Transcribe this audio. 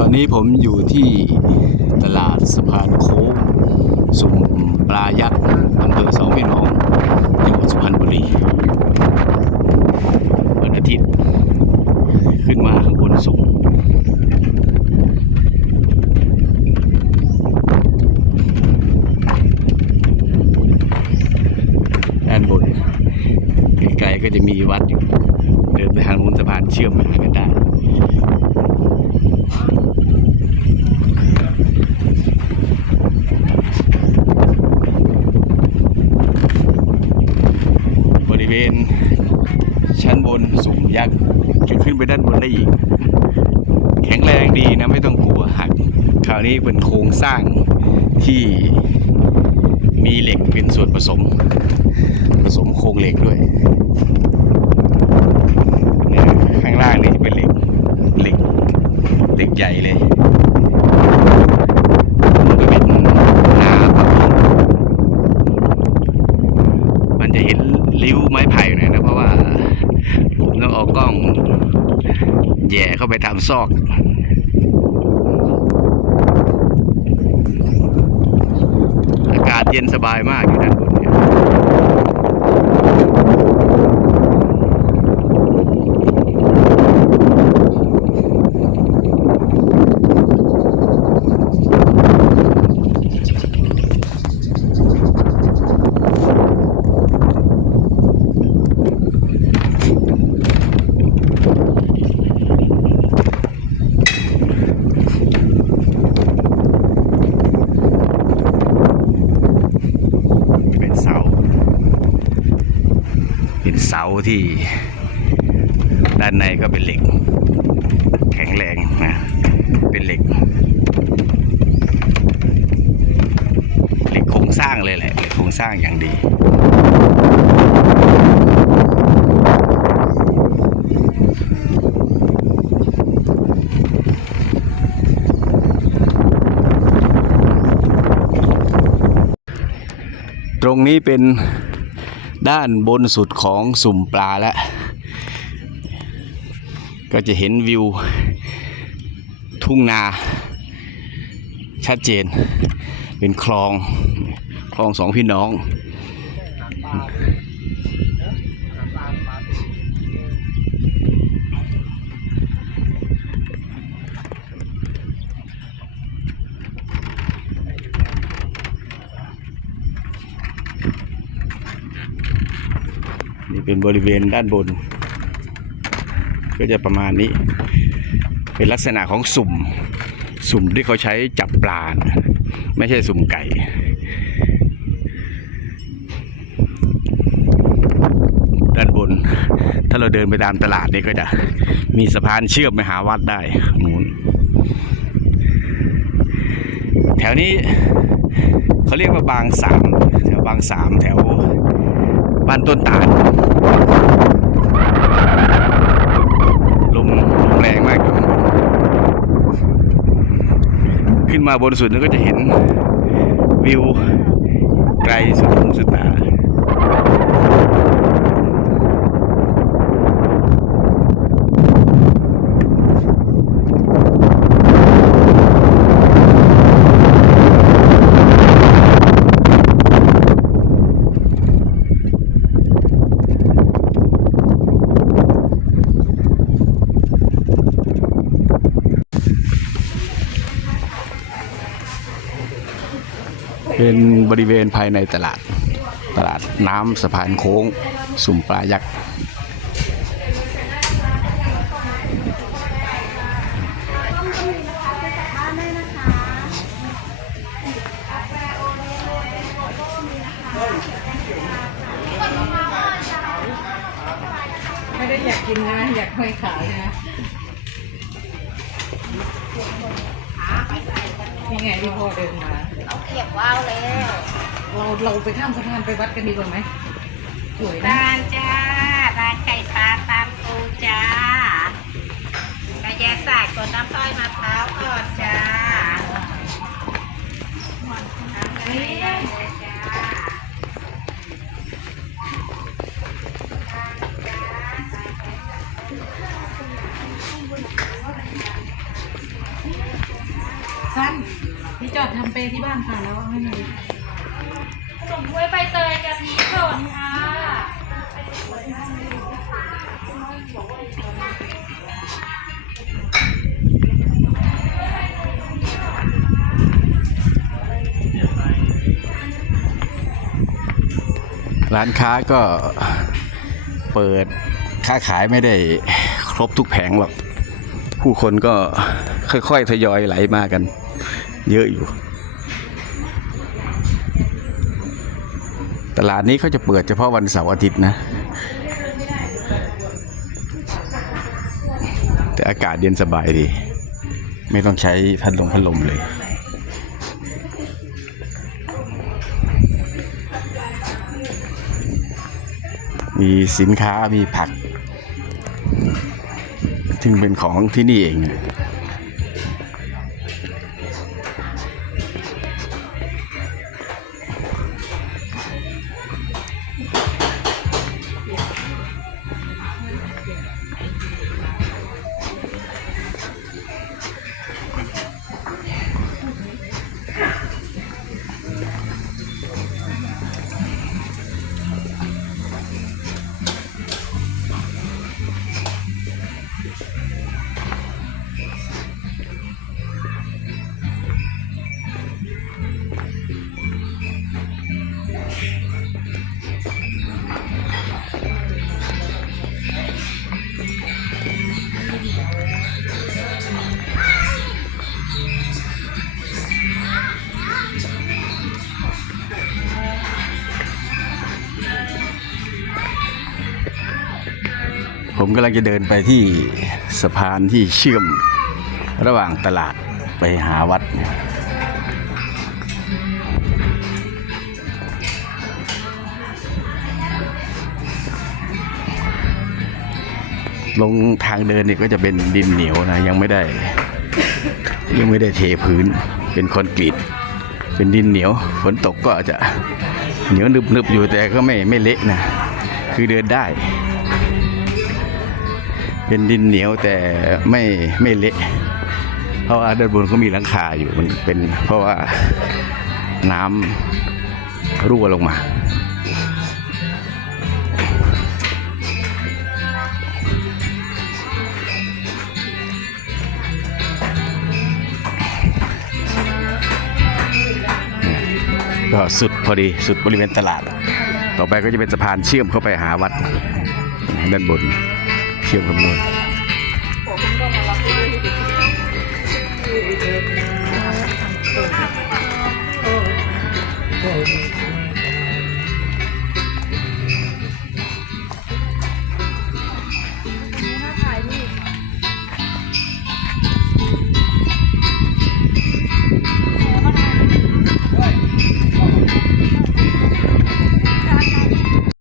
ตอนนี้ผมอยู่ที่ตลาดสะพานโค้งสุ่มปลายักษ์อำเภอสองพี่น้องจังหวัดสุพรรณบุรีวันอาทิตย์ ขึ้นมาข้างบนสุ่มด้านบนไกลๆก็จะมีวัดอยู่ เดินไปทางนู้นสะพานเชื่อมไปหากันได้ บริเวณชั้ นสูงยักษ์จะขึ้นไปด้านบนได้อีก แข็งแรงดีนะไม่ต้องกลัวหักคราวนี้เป็นโครงสร้างที่มีเหล็กเป็นส่วนผสม ผสมโครงเหล็กด้วยเนี่ยข้างล่างนี่จะเป็นเหล็กเหล็กเหล็กใหญ่เลยมันก็เป็นนาปะพง มันจะเห็นริ้วไม้ไผ่หน่อยนะ เพราะว่า ผมต้องเอากล้องแหย่เข้างซอกอากาศเย็นสบายมากอยู่ด้านบนเสา เป็นเสาที่ด้านในก็เป็นเหล็ก แข็งแรงนะเป็นเหล็ก เหล็กโครงสร้างเลยแหละเหล็กโครงสร้างอย่างดีตรงนี้เป็น ด้านบนสุดของสุ่มปลาแล้ว ก็จะเห็นวิว ทุ่งนาชัดเจน เป็นคลอง คลองสองพี่น้อง นี่เป็นบริเวณด้านบน ก็จะประมาณนี้ เป็นลักษณะของสุ่ม สุ่มที่เขาใช้จับปลา ไม่ใช่สุ่มไก่ด้านบน ถ้าเราเดินไปตามตลาดนี่ก็จะมีสะพานเชื่อมไปหาวัดได้นู้นแถวนี้เขาเรียกว่าบางสามแถวบางสามแถว บ้านต้นตาลลมลมแรงมากอยู่ขึ้นมาบนสุดนั้นก็จะเห็นวิวไกลสุดหูสุดตา เป็นบริเวณภายในตลาด ตลาดน้ำสะพานโค้ง สุ่มปลายักษ์ไม่ได้อยากกินนะ อยากห้อยขานะนี่ไงที่พ่อเดินมา เราเก็บว้าวแล้วเราเราไปข้ามสะพานไปวัดกันดีกว่าไหมสวยนะร้านจ้าร้านไก่ปลาตามปูจ้ากระแยกสายกดน้ำต้อยมะพร้าวก่อนจ้าอันนี้ได้เลยจ้าสั้น พี่จอดทำเปรย์ที่บ้านค่ะแล้วเอาให้หน่อยขนมกล้วยใบเตยกะทิสดค่ะร้านค้าก็เปิดค้าขายไม่ได้ครบทุกแผงหรอก ผู้คนก็ค่อยๆทยอยไหลมากัน เยอะอยู่ ตลาดนี้เขาจะเปิดเฉพาะวันเสาร์อาทิตย์นะ แต่อากาศเย็นสบายดี ไม่ต้องใช้พัดลมพัดลมเลยมีสินค้ามีผัก ซึ่งเป็นของที่นี่เอง ผมกำลังจะเดินไปที่สะพานที่เชื่อมระหว่างตลาดไปหาวัด ลงทางเดินเนี่ยก็จะเป็นดินเหนียวนะ ยังไม่ได้ ยังไม่ได้เทพื้น เป็นคอนกรีต เป็นดินเหนียว ฝนตกก็อาจจะเหนียวหนึบๆอยู่แต่ก็ไม่ไม่เละนะ คือเดินได้ เป็นดินเหนียวแต่ไม่ไม่เละ เพราะว่าด้านบนก็มีหลังคาอยู่มันเป็น เพราะว่าน้ำรั่วลงมา ก็สุดพอดีสุดบริเวณตลาด ต่อไปก็จะเป็นสะพานเชื่อมเข้าไปหาวัดด้านบนเชื่อมกับโนน